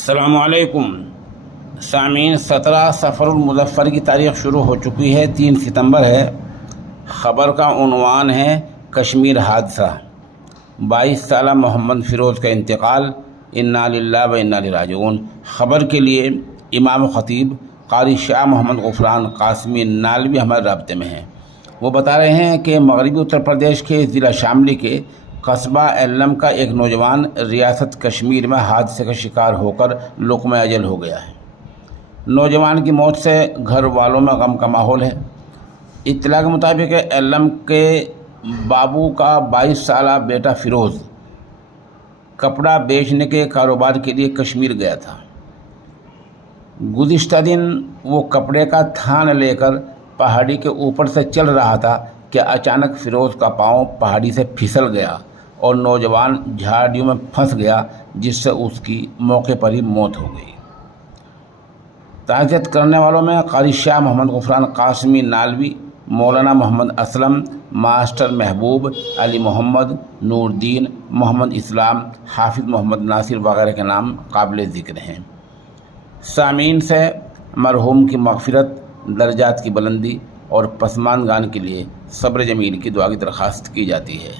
السلام علیکم سامعین، 17 سفر المظفر کی تاریخ شروع ہو چکی ہے۔ 3 ستمبر ہے۔ خبر کا عنوان ہے کشمیر حادثہ، 22 سالہ محمد فیروز کا انتقال، انا للہ و انا الیہ راجعون۔ خبر کے لیے امام خطیب قاری شاہ محمد غفران قاسمی نالوی ہمارے رابطے میں ہیں۔ وہ بتا رہے ہیں کہ مغربی اتر پردیش کے ضلع شاملی کے قصبہ ایلم کا ایک نوجوان ریاست کشمیر میں حادثے کا شکار ہو کر لقمہ اجل ہو گیا ہے۔ نوجوان کی موت سے گھر والوں میں غم کا ماحول ہے۔ اطلاع کے مطابق ایلم کے بابو کا 22 سالہ بیٹا فیروز کپڑا بیچنے کے کاروبار کے لیے کشمیر گیا تھا۔ گزشتہ دن وہ کپڑے کا تھان لے کر پہاڑی کے اوپر سے چل رہا تھا کہ اچانک فیروز کا پاؤں پہاڑی سے پھسل گیا اور نوجوان جھاڑیوں میں پھنس گیا، جس سے اس کی موقع پر ہی موت ہو گئی۔ تعزیت کرنے والوں میں قاری شاہ محمد غفران قاسمی نالوی، مولانا محمد اسلم، ماسٹر محبوب، علی محمد، نور الدین، محمد اسلام، حافظ محمد ناصر وغیرہ کے نام قابل ذکر ہیں۔ سامعین سے مرحوم کی مغفرت، درجات کی بلندی اور پسماندگان کے لیے صبر جمیل کی دعا کی درخواست کی جاتی ہے۔